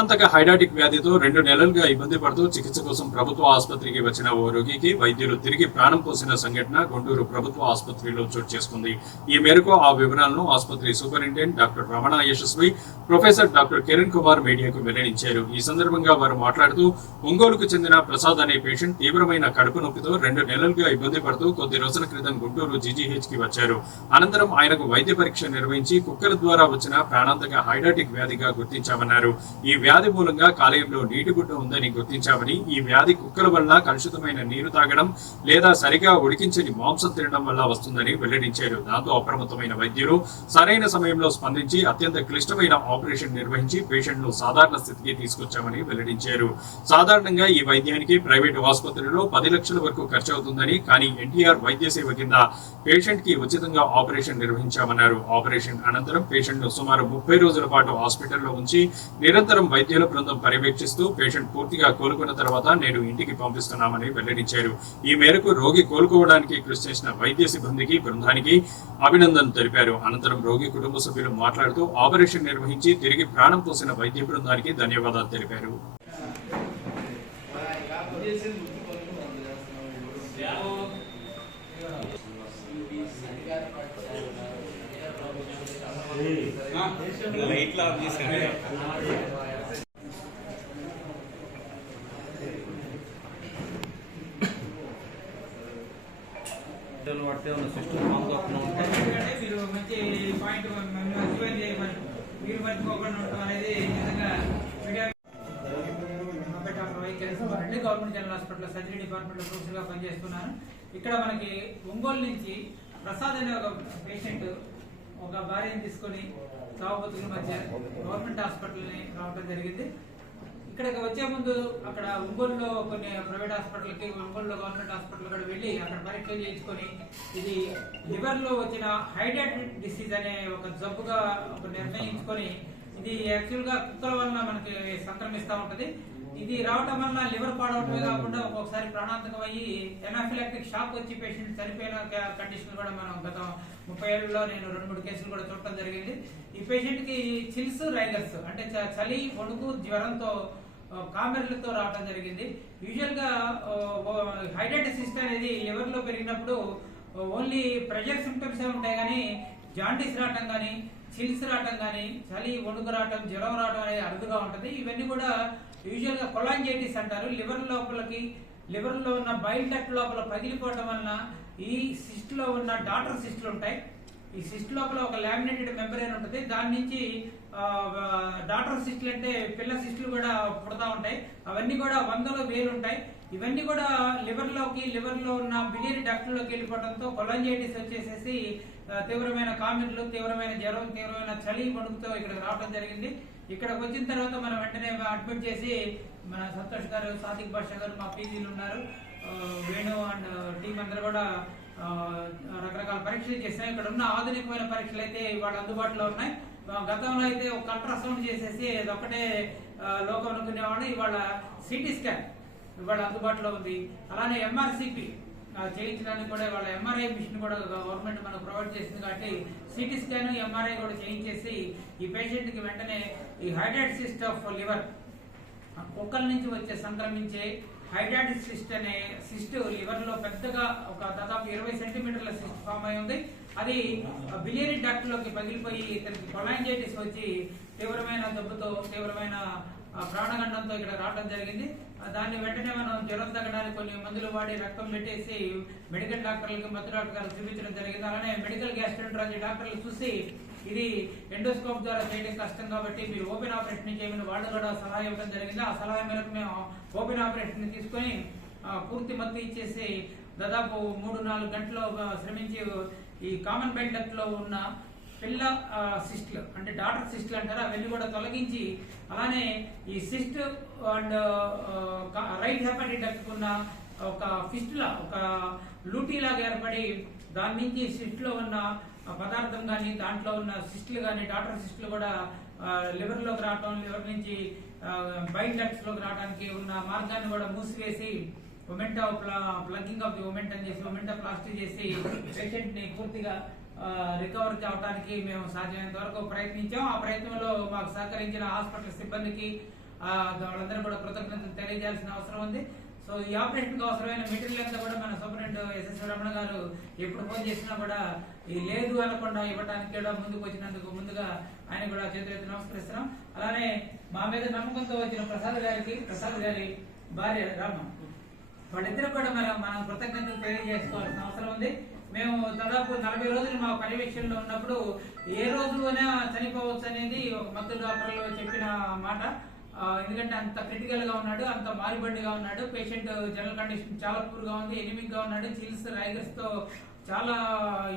ప్రాణాంతక హైడాటిక్ వ్యాధితో 2 నెలలుగా ఇబ్బంది పడుతూ చికిత్స కోసం ప్రభుత్వ ఆసుపత్రికి వచ్చిన ఓ రోగికి వైద్యులు తిరిగి ప్రాణం పోసిన సంఘటన గుంటూరు ప్రభుత్వ ఆసుపత్రిలో చోటు చేసుకుంది. ఈ మేరకు ఆ వివరాలను ఆసుపత్రి superintendent doctor Ramana Yashasvi, professor doctor Kiran Kumar మీడియాకు వెల్లడించారు. ఈ సందర్భంగా వారు మాట్లాడుతూ, ఒంగోలుకు చెందిన ప్రసాద్ అనే పేషెంట్ తీవ్రమైన కడుపు నొప్పితో 2 నెలలుగా ఇబ్బంది పడుతూ కొద్ది రోజుల క్రితం గుంటూరు జీజీహెచ్ కి వచ్చారు. అనంతరం ఆయనకు వైద్య పరీక్ష నిర్వహించి కుక్కల ద్వారా వచ్చిన ప్రాణాంతక హైడాటిక్ వ్యాధిగా గుర్తించామన్నారు. ఈ వ్యాధి మూలంగా కాలేయంలో నీటి గుడ్డ ఉందని గుర్తించామని, ఈ వ్యాధి కుక్కల వల్ల కలుషితమైన నీరు తాగడం లేదా సరిగా ఉడికించని మాంసం తినడం వల్ల వస్తుందని వెల్లడించారు. దాంతో అప్రమత్తమైన వైద్యులు సరైన సమయంలో స్పందించి అత్యంత క్లిష్టమైన ఆపరేషన్ నిర్వహించి పేషెంట్ ను సాధారణ స్థితికి తీసుకొచ్చామని వెల్లడించారు. సాధారణంగా ఈ వైద్యానికి ప్రైవేటు ఆసుపత్రిలో 10 లక్షల వరకు ఖర్చు అవుతుందని, కానీ ఎన్టీఆర్ వైద్య సేవ కింద పేషెంట్ కి ఉచితంగా ఆపరేషన్ నిర్వహించామన్నారు. ఆపరేషన్ అనంతరం పేషెంట్ ను సుమారు 30 రోజుల పాటు హాస్పిటల్లో ఉంచి నిరంతరం వైద్యుల బృందం పర్యవేక్షిస్తూ పేషెంట్ పూర్తిగా కోలుకున్న తర్వాత నేడు ఇంటికి పంపిస్తున్నామని వెల్లడించారు. ఈ మేరకు రోగి కోలుకోవడానికి కృషి చేసిన వైద్య సిబ్బందికి, బృందానికి అభినందనలు తెలిపారు. అనంతరం రోగి కుటుంబ సభ్యులు మాట్లాడుతూ ఆపరేషన్ నిర్వహించి తిరిగి ప్రాణం పోసిన వైద్య బృందానికి ధన్యవాదాలు తెలిపారు. లైట్లు ఆఫ్ చేశారు. పడితే ఉన్న సిస్టమ్ మీరు మంచి పాయింట్ మీరు మర్చిపోకుండా ఉండటం అనేది నిజంగా government general hospital surgery department professor గా పనిచేస్తున్నాను. ఇక్కడ మనకి ఒంగోలు నుంచి ప్రసాద్ అనే ఒక పేషెంట్ ఒక భార్యను తీసుకొని చావుబతుకుల మధ్య గవర్నమెంట్ హాస్పిటల్ని రావడం జరిగింది. ఇక్కడికి వచ్చే ముందు అక్కడ ఒంగోలులో కొన్ని ప్రైవేట్ హాస్పిటల్కి, ఒంగోలులో గవర్నమెంట్ హాస్పిటల్ కూడా వెళ్ళి అక్కడ పరీక్షలు చేయించుకొని ఇది లివర్ లో వచ్చిన హైడాటిక్ డిసీజ్ అనే ఒక జబ్బుగా నిర్ణయించుకొని, ఇది యాక్చువల్ గా కుక్కల వలన మనకి సంక్రమిస్తూ ఉంటది. ఇది రావటం వల్ల లివర్ పాడవటమే కాకుండా ఒక్కొక్కసారి ప్రాణాంతకం అయ్యి ఎనాఫిలాక్టిక్ షాక్ వచ్చి పేషెంట్ చనిపోయిన కండిషన్ కూడా మనం గత 30 ఏళ్లలో నేను 2-3 కేసులు కూడా చూడటం జరిగింది. ఈ పేషెంట్ కి చిల్స్, రైగర్స్ అంటే చలి, వణుకు, జ్వరంతో కామెర్లతో రావడం జరిగింది. యూజువల్ గా హైడాటిస్ అనేది లివర్ లో పెరిగినప్పుడు ఓన్లీ ప్రెషర్ సిమ్టమ్స్ ఉంటాయి, కానీ జాండీస్ రావటం కానీ, చిల్స్ రావటం కానీ, చలి, వణుకు రావటం, జ్వరం రావడం అనేది అరుదుగా ఉంటుంది. ఇవన్నీ కూడా యూజువల్ గా కొలాంజైటిస్ అంటారు. లివర్ లో ఉన్న బైల్ డక్ట్ లోపల పగిలిపోవడం వలన ఈ సిస్ట్ లో ఉన్న డాటర్ సిస్ట్లు ఉంటాయి. ఈ సిస్ట్ లోపల ఒక లామినేటెడ్ మెంబ్రేన్ ఉంటుంది. దాని నుంచి డాటర్ సిస్ట్లు అంటే పిల్ల సిస్ట్లు కూడా పుడతా ఉంటాయి. అవన్నీ కూడా 100లో 1000 ఉంటాయి. ఇవన్నీ కూడా లివర్ లో ఉన్న బిలియరీ డక్ట్ లోకి వెళ్ళిపోవడంతో కొలాంజైటిస్ వచ్చేసేసి తీవ్రమైన కామెర్లు, తీవ్రమైన జ్వరం, తీవ్రమైన చలి, వణుకుతో ఇక్కడికి రావడం జరిగింది. ఇక్కడికి వచ్చిన తర్వాత మనం వెంటనే అడ్మిట్ చేసి మన సంతోష్ గారు, సాదిక్ బాషా గారు, మా పీజీలు ఉన్నారు, వేణు అండ్ టీం అందరూ కూడా రకరకాల పరీక్షలు చేసాం. ఇక్కడ ఉన్న ఆధునికమైన పరీక్షలు అయితే ఇవాళ అందుబాటులో ఉన్నాయి. గతంలో అయితే ఒక అల్ట్రాసౌండ్ చేసేసి అదొక్కటే లోకం అనుకునేవాడు. ఇవాళ సిటీ స్కాన్ ఇవాళ అందుబాటులో ఉంది. అలానే ఎంఆర్సిపి చేయించడానికి కూడా ఇవాళ ఎంఆర్ఐ మిషన్ కూడా గవర్నమెంట్ మనకు ప్రొవైడ్ చేసింది. కాబట్టి సిటీ స్కాన్, ఎంఆర్ఐ కూడా చేయించేసి ఈ పేషెంట్ కి వెంటనే ఈ హైడాటిక్ సిస్ట్ ఆఫ్ లివర్, కుక్కల నుంచి వచ్చే సంక్రమించే హైడాటిక్ సిస్ట్ అనే సిస్ట్ లివర్ లో పెద్దగా ఒక దాదాపు 20 సెంటీమీటర్ల సిస్ట్ ఫామ్ అయి ఉంది. అది బిలియరీ డక్ట్ లోకి పగిలిపోయి ఇతనికి కొలాంజైటిస్ వచ్చి తీవ్రమైన జబ్బుతో, తీవ్రమైన ప్రాణగండంతో ఇక్కడ రావడం జరిగింది. దాన్ని వెంటనే మనం జ్వరం తగ్గడానికి కొన్ని మందులు వాడి రక్తం పెట్టేసి మెడికల్ డాక్టర్లకి, మత్తు డాక్టర్ గారికి చూపించడం జరిగింది. అలానే మెడికల్ గ్యాస్ట్రాంట్రాలజీ డాక్టర్లు చూసి ఇది ఎండోస్కోప్ ద్వారా చేయడం కష్టం కాబట్టి మీరు ఓపెన్ ఆపరేషన్ చేయమని వాళ్ళు కూడా సలహా ఇవ్వడం జరిగింది. ఆ సలహా మేరకు మేము ఓపెన్ ఆపరేషన్ తీసుకొని పూర్తి మత్తు ఇచ్చేసి దాదాపు 3-4 గంటలు శ్రమించి ఈ కామన్ బైల్ డక్ట్ లో ఉన్న పిల్ల సిస్ట్లు అంటే డాటర్ సిస్ట్లు అంటారు, అవన్నీ కూడా తొలగించి, అలానే ఈ cyst and right hepatic duct ఉన్న ఒక ఫిస్టులా, ఒక లూటీ లాగా ఏర్పడి దాని నుంచి సిస్ట్ లో ఉన్న పదార్థం కానీ, దాంట్లో ఉన్న సిస్ట్లు కానీ, డాటర్ సిస్ట్లు కూడా లివర్ లోకి రావడం, లివర్ నుంచి బైల్ డక్ట్స్ లోకి రావడానికి ఉన్న మార్గాన్ని కూడా మూసివేసి ఒమెంటా ప్లగ్గింగ్ ఆఫ్ ది ఒమెంట్ అని చేసి ఒమెంటా ప్లాస్టిక్ చేసి పేషెంట్ ని పూర్తిగా రికవర్ అవడానికి మేము సాధ్యమైనంత వరకు ప్రయత్నించాం. ఆ ప్రయత్నంలో మాకు సహకరించిన హాస్పిటల్ సిబ్బందికి, వాళ్ళందరూ కూడా కృతజ్ఞతలు తెలియజేయాల్సిన అవసరం ఉంది. సో ఈ ఆపరేషన్కి అవసరమైన మెటీరియల్ అంతా కూడా మన సూపరింటెండెంట్ ఎస్ఎస్ రమణ గారు ఎప్పుడు ఫోన్ చేసినా కూడా ఈ లేదు అనకుండా ఇవ్వడానికి కూడా ముందుకు వచ్చినందుకు ముందుగా ఆయన కూడా చేతులెత్తి నమస్కరిస్తున్నాం. అలానే మా మీద నమ్మకంతో వచ్చిన ప్రసాద్ గారి భార్య రామ, వాళ్ళిద్దరూ కూడా మనం కృతజ్ఞతలు తెలియజేసుకోవాల్సిన అవసరం ఉంది. మేము దాదాపు 40 రోజులు మా పర్యవేక్షణలో ఉన్నప్పుడు ఏ రోజున చనిపోవచ్చు అనేది ఒక మత్తు డాక్టర్లు చెప్పిన మాట. ఎందుకంటే అంత క్రిటికల్ గా ఉన్నాడు, అంత మారిబండిగా ఉన్నాడు, పేషెంట్ జనరల్ కండిషన్ చాలా పూర్ గా ఉంది, ఎనిమిక్ గా ఉన్నాడు, చిల్స్ రైగర్స్ తో చాలా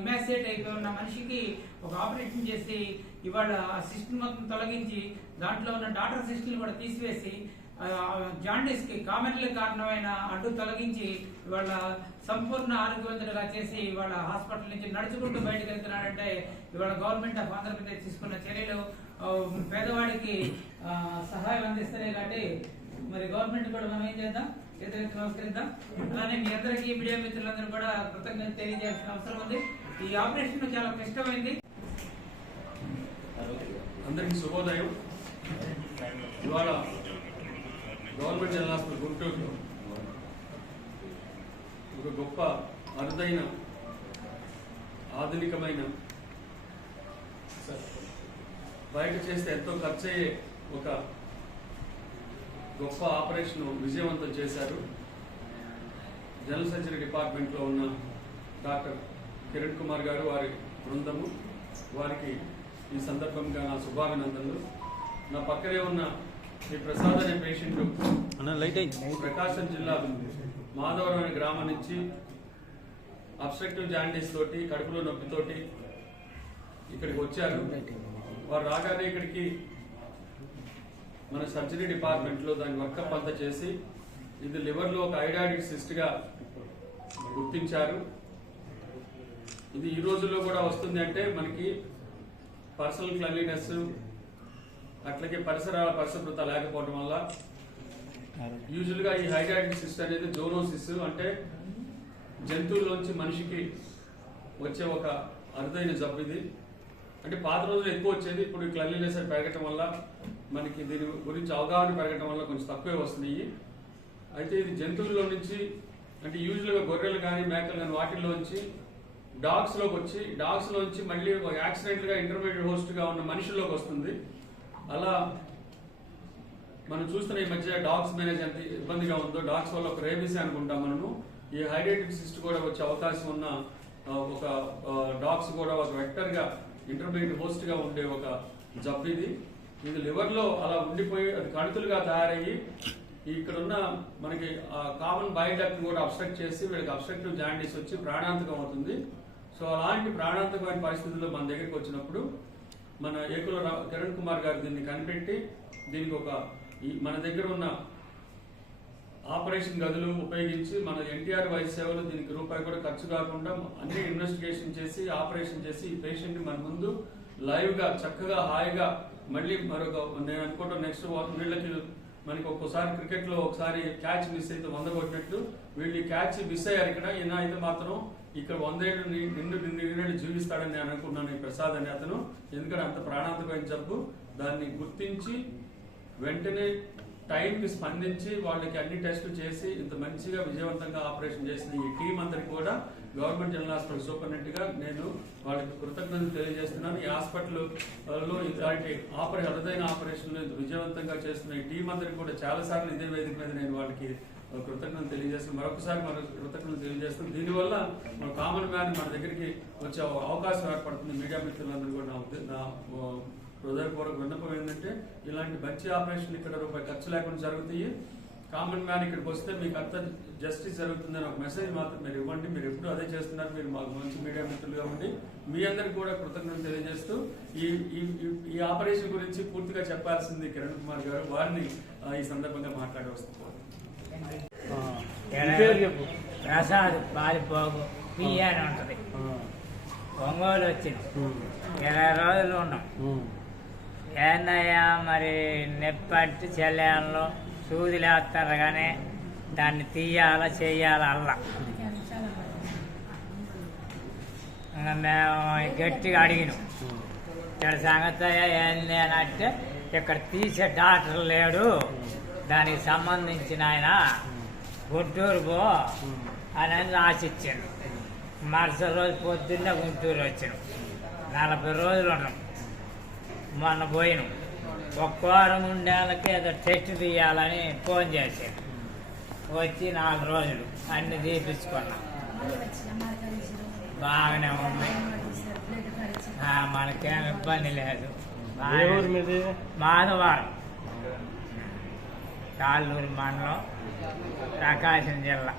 ఇమాసియేట్ అయిపోయి ఉన్న మనిషికి ఒక ఆపరేషన్ చేసి ఇవాళ ఆ సిస్టమ్ మొత్తం తొలగించి దాంట్లో ఉన్న డాక్టర్ సిస్టమ్ కూడా తీసివేసి జాండీస్ కి కామెన్లీ కారణమైన అడ్డు తొలగించి ఇవాళ సంపూర్ణ ఆరోగ్యవంతులుగా చేసి ఇవాళ హాస్పిటల్ నుంచి నడుచుకుంటూ బయటకు వెళ్తున్నాడంటే ఇవాళ గవర్నమెంట్ ఆఫ్ ఆంధ్రప్రదేశ్ తీసుకున్న చర్యలు పేదవాడికి సహాయం అందిస్తాయి. కాబట్టి మరి గవర్నమెంట్ కూడా మనం ఏం చేద్దాం, చేతులెత్తి నమస్కరిద్దాం. అలానే మీ అందరికీ మీడియా మిత్రులందరూ కూడా కృతజ్ఞత తెలియజేయాల్సిన అవసరం ఉంది. ఈ ఆపరేషన్ చాలా క్లిష్టమైంది. అందరికీ శుభోదయం. ఇవాళ గవర్నమెంట్ జనరల్ హాస్పిటల్ గుంటూరులో ఒక గొప్ప అరుదైన ఆధునికమైన బయట చేస్తే ఎంతో ఖర్చు అయ్యే ఒక గొప్ప ఆపరేషన్ విజయవంతం చేశారు. జనరల్ సర్జరీ డిపార్ట్మెంట్లో ఉన్న డాక్టర్ కిరణ్ కుమార్ గారు, వారి బృందము, వారికి ఈ సందర్భంగా నా శుభాభినందనలు. నా పక్కనే ఉన్న ఈ ప్రసాద్ అనే పేషెంట్ ప్రకాశం జిల్లా మాధవరం అనే గ్రామం నుంచి అబ్స్ట్రక్టివ్ జాండీస్ తోటి, కడుపులో నొప్పితోటి ఇక్కడికి వచ్చారు. వారు రాగానే ఇక్కడికి మన సర్జరీ డిపార్ట్మెంట్లో దాని వర్కప్ అంతా చేసి ఇది లివర్లో ఒక ఐడాయిడ్ సిస్ట్గా గుర్తించారు. ఇది ఈ రోజుల్లో కూడా వస్తుంది అంటే మనకి పర్సనల్ క్లెన్లీనెస్ అట్లాగే పరిశుభ్రత లేకపోవడం వల్ల యూజువల్గా ఈ హైడ్రాటిక్ సిస్ట్ అనేది జోనోసిస్ అంటే జంతువుల్లోంచి మనిషికి వచ్చే ఒక అరుదైన జబ్బు. ఇది అంటే పాత రోజులు ఎక్కువ వచ్చేది, ఇప్పుడు క్లెన్లీనెస్ పెరగటం వల్ల మనకి దీని గురించి అవగాహన పెరగటం వల్ల కొంచెం తక్కువే వస్తున్నాయి. అయితే ఇది జంతువుల్లో నుంచి అంటే యూజువల్గా గొర్రెలు కానీ మేకలు కానీ వాటిల్లోంచి డాగ్స్లోకి వచ్చి డాగ్స్లోంచి మళ్ళీ ఒక యాక్సిడెంట్గా ఇంటర్మీడియట్ హోస్ట్గా ఉన్న మనుషుల్లోకి వస్తుంది. అలా మనం చూస్తున్న ఈ మధ్య డాగ్స్ మేనేజ్ ఎంత ఇబ్బందిగా ఉందో, డాగ్స్ వల్ల ఒక రేబీస్ అనుకుంటాం మనము. ఈ హైడ్రేటిక్ సిస్ట్ కూడా వచ్చే అవకాశం ఉన్న ఒక డాగ్స్ కూడా ఒక వెక్టర్గా ఇంటర్మీడియట్ హోస్ట్గా ఉండే ఒక జబ్బు ఇది. ఇది లివర్లో అలా ఉండిపోయి అది కణుతులుగా తయారయ్యి ఇక్కడ ఉన్న మనకి కామన్ బైల్ డక్ట్ కూడా అబ్స్ట్రక్ట్ చేసి వీళ్ళకి అబ్స్ట్రక్టివ్ జాండీస్ వచ్చి ప్రాణాంతకం అవుతుంది. సో అలాంటి ప్రాణాంతకమైన పరిస్థితుల్లో మన దగ్గరికి వచ్చినప్పుడు మన ఏకుల కిరణ్ కుమార్ గారు దీన్ని కనిపెట్టి దీనికి ఒక మన దగ్గర ఉన్న ఆపరేషన్ గదులు ఉపయోగించి మన ఎన్టీఆర్ వైద్య సేవలు దీనికి రూపాయి కూడా ఖర్చు కాకుండా అన్ని ఇన్వెస్టిగేషన్ చేసి ఆపరేషన్ చేసి ఈ పేషెంట్ మన ముందు లైవ్ గా చక్కగా హాయిగా మళ్ళీ మరొక నేను అనుకుంటా నెక్స్ట్ వీళ్ళకి మనకి ఒక్కోసారి క్రికెట్ లో ఒకసారి క్యాచ్ మిస్ అయితే 100 కొట్టినట్టు వీళ్ళు క్యాచ్ మిస్ అయ్యారు. ఇక్కడ ఈయన అయితే మాత్రం ఇక్కడ 100 ఏళ్ళు నిండు జీవిస్తాడని నేను అనుకున్నాను ఈ ప్రసాద్ అనే అతను. ఎందుకంటే అంత ప్రాణాంతకమైన జబ్బు దాన్ని గుర్తించి వెంటనే టైంకి స్పందించి వాళ్ళకి అన్ని టెస్టులు చేసి ఇంత మంచిగా విజయవంతంగా ఆపరేషన్ చేసిన ఈ టీం అందరికి కూడా గవర్నమెంట్ జనరల్ హాస్పిటల్ సూపరింటెండెంట్గా నేను వాళ్ళకి కృతజ్ఞతలు తెలియజేస్తున్నాను. ఈ హాస్పిటల్లో ఇలాంటి అరుదైన ఆపరేషన్లు విజయవంతంగా చేస్తున్న ఈ టీం అందరికి కూడా చాలాసార్లు ఇదే వేదిక మీద నేను వాళ్ళకి కృతజ్ఞతలు తెలియజేస్తున్నాను. మరొకసారి మన కృతజ్ఞతలు తెలియజేస్తున్నాను. దీనివల్ల మన కామన్ మ్యాన్ మన దగ్గరికి వచ్చే అవకాశం ఏర్పడుతుంది. మీడియా మిత్రులందరూ కూడా నా హృదయపూర్వక విన్నపం ఏంటంటే ఇలాంటి మంచి ఆపరేషన్ ఇక్కడ రూపాయి ఖర్చు లేకుండా జరుగుతాయి. కామన్ మ్యాన్ ఇక్కడికి వస్తే మీకు అంత జస్టిస్ జరుగుతుందని ఒక మెసేజ్ మాత్రం మీరు ఇవ్వండి. మీరు ఎప్పుడు అదే చేస్తున్నారు. మీరు మాకు మంచి మీడియా మిత్రులుగా ఉండి మీ అందరికి కూడా కృతజ్ఞతలు తెలియజేస్తూ ఈ ఆపరేషన్ గురించి పూర్తిగా చెప్పాల్సింది కిరణ్ కుమార్ గారు, వారిని ఈ సందర్భంగా మాట్లాడి వస్తున్నారు. ప్రసాద్ పాలిపోగు పియ్య అని ఉంటుంది. ఒంగోలు వచ్చింది, 20 రోజులు ఉన్నాం. ఏందయ్యా మరి నెప్పట్టి చెల్లెళ్ళు సూదిలు వేస్తారు కానీ దాన్ని తీయాలా చెయ్యాలా అల్లా. ఇంకా మేము గట్టిగా అడిగినాం ఇక్కడ సంగతి ఏంది అని అంటే ఇక్కడ తీసే డాక్టర్ లేడు, దానికి సంబంధించిన ఆయన గుంటూరు పో అని రాసిచ్చాను. మరుసటి రోజు పొద్దున్నే గుంటూరు వచ్చాను. 40 రోజులు ఉన్నాం. మొన్న పోయినాం. ఒక్క వారం ఉండేళ్ళకి ఏదో టెస్ట్ తీయాలని ఫోన్ చేశాను. వచ్చి 4 రోజులు అన్ని తీపించుకున్నాం. బాగానే ఉంది, మనకేం ఇబ్బంది లేదు. మాధవారం, తాళ్ళూరు మండలం, ప్రకాశం జిల్లా.